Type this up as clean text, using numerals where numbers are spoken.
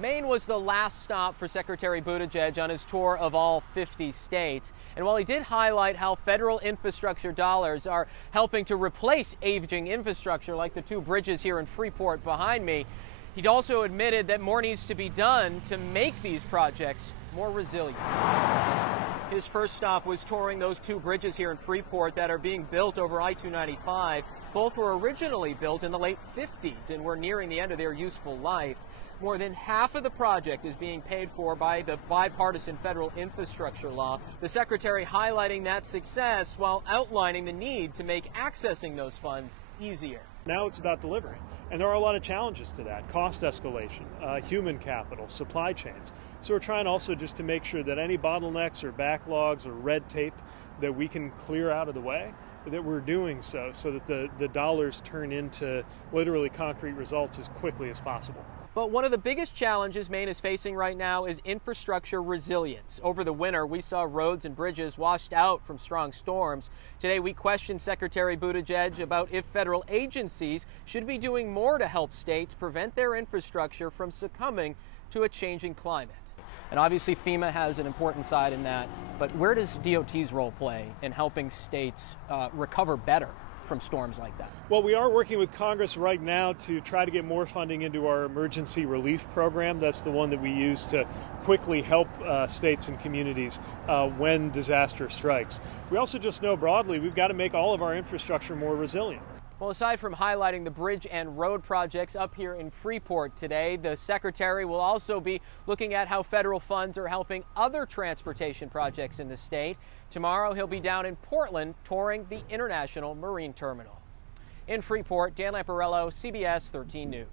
Maine was the last stop for Secretary Buttigieg on his tour of all 50 states. And while he did highlight how federal infrastructure dollars are helping to replace aging infrastructure like the two bridges here in Freeport behind me, he'd also admitted that more needs to be done to make these projects more resilient. His first stop was touring those two bridges here in Freeport that are being built over I-295. Both were originally built in the late 50s and were nearing the end of their useful life. More than half of the project is being paid for by the bipartisan federal infrastructure law. The Secretary highlighting that success while outlining the need to make accessing those funds easier. Now it's about delivery. And there are a lot of challenges to that. Cost escalation, human capital, supply chains. So we're trying also just to make sure that any bottlenecks or backlogs or red tape that we can clear out of the way, that we're doing so that the dollars turn into literally concrete results as quickly as possible. But one of the biggest challenges Maine is facing right now is infrastructure resilience. Over the winter, we saw roads and bridges washed out from strong storms. Today, we questioned Secretary Buttigieg about if federal agencies should be doing more to help states prevent their infrastructure from succumbing to a changing climate. And obviously, FEMA has an important side in that. But where does DOT's role play in helping states recover better from storms like that? Well, we are working with Congress right now to try to get more funding into our emergency relief program. That's the one that we use to quickly help states and communities when disaster strikes. We also just know broadly we've got to make all of our infrastructure more resilient. Well, aside from highlighting the bridge and road projects up here in Freeport today, the Secretary will also be looking at how federal funds are helping other transportation projects in the state. Tomorrow, he'll be down in Portland touring the International Marine Terminal. In Freeport, Dan Lamparello, CBS 13 News.